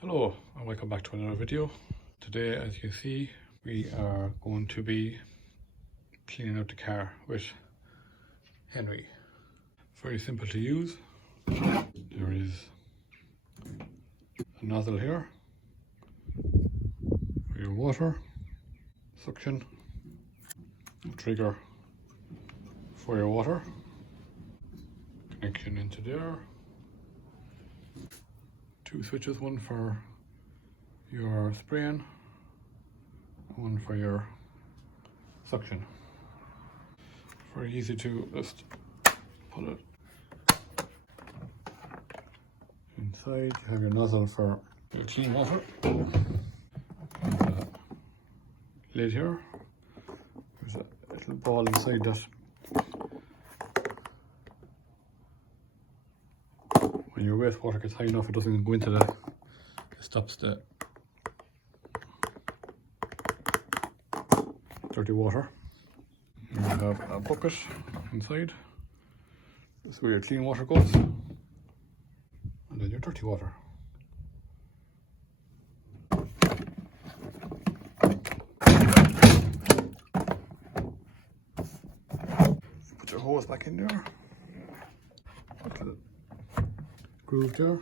Hello and welcome back to another video. Today, as you can see, we are going to be cleaning out the car with Henry. Very simple to use. There is a nozzle here for your water, suction, trigger for your water, connection into there, two switches, one for your spraying, one for your suction. Very easy to just put it inside. You have your nozzle for your clean water. Lid here. There's a little ball inside that. When your wastewater gets high enough, it doesn't go into it stops the dirty water. You have a bucket inside. This is where your clean water goes, and then your dirty water. Put your hose back in there. Put the groove there.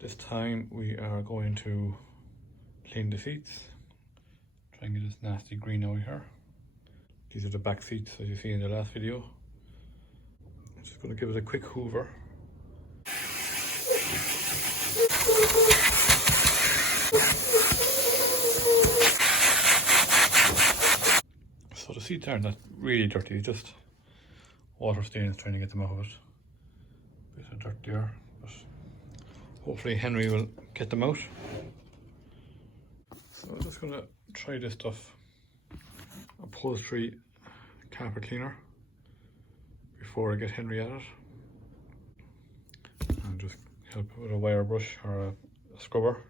This time we are going to clean the seats. Try and get this nasty green out here. These are the back seats as you see in the last video. I'm just going to give it a quick hoover. So the seats aren't that really dirty, just water stains, trying to get them out of it. Bit of dirt there, but hopefully Henry will get them out. So I'm just going to try this stuff, upholstery carpet cleaner, before I get Henry at it. And just help with a wire brush or a scrubber.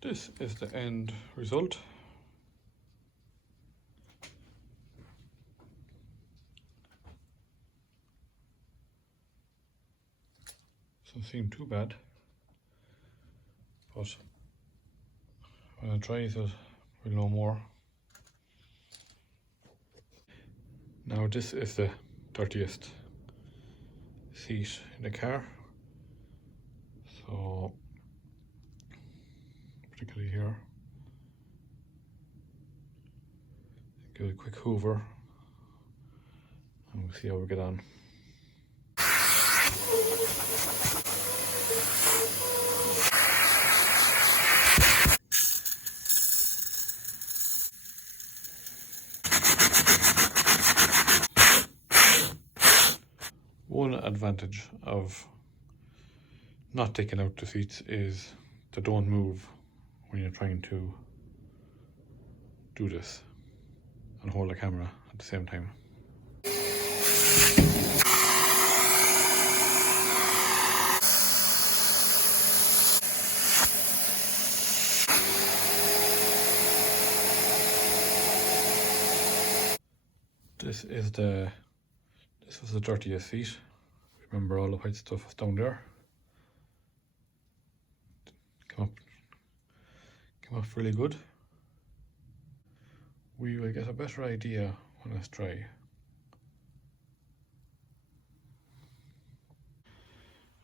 This is the end result. Doesn't seem too bad, but when I dries it, we'll know more. Now this is the dirtiest seat in the car, so particularly here. Give it a quick hoover and we'll see how we get on. One advantage of not taking out the seats is they don't move when you're trying to do this and hold the camera at the same time. This was the dirtiest seat. Remember, all the white stuff was down there. Came up really good. We will get a better idea when it's dry.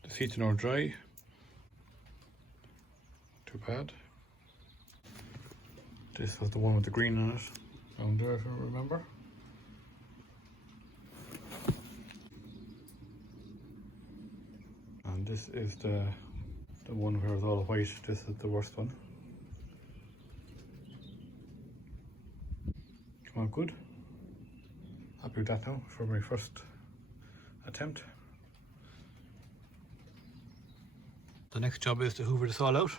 The seats are now dry. too bad. This was the one with the green on it, down there, if you remember. And this is the one where it's all white. This is the worst one. Come on, good. Happy with that now for my first attempt. The next job is to hoover this all out.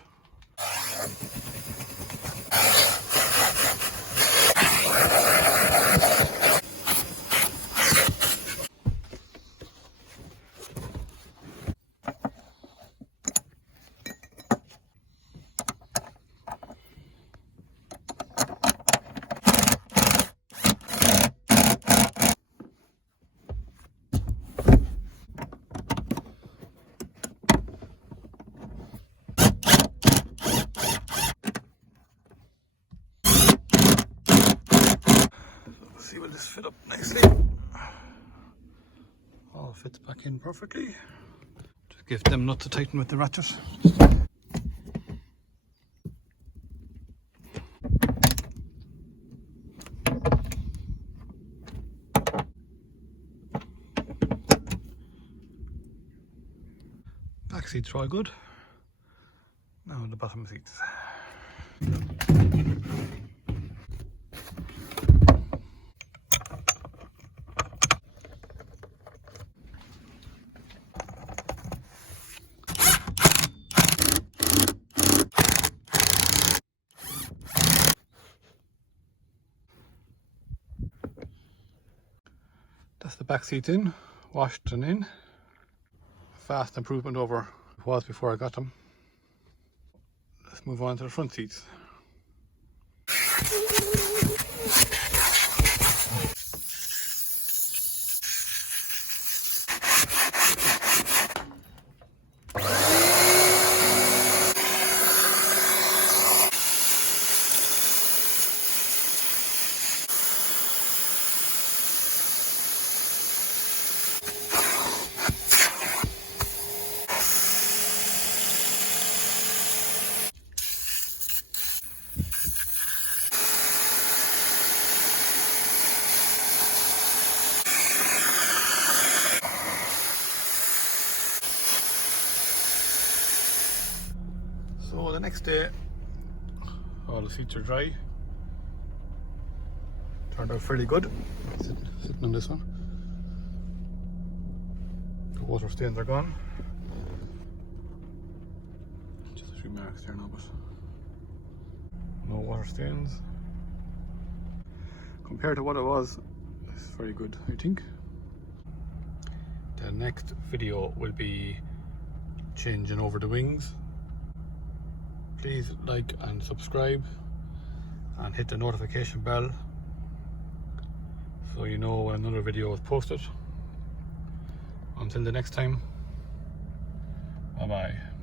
See, will this fit up nicely? All fits back in perfectly. Just give them not to tighten with the ratchet. Back seats are all good. Now the bottom seats. That's the back seats in, washed and in. Fast improvement over what it was before I got them. Let's move on to the front seats. So the next day, all the seats are dry. Turned out fairly good. Sitting on this one. The water stains are gone. Just a few marks there now, but no water stains. Compared to what it was, it's very good, I think. The next video will be changing over the wings. Please like and subscribe and hit the notification bell so you know when another video is posted. Until the next time, bye bye.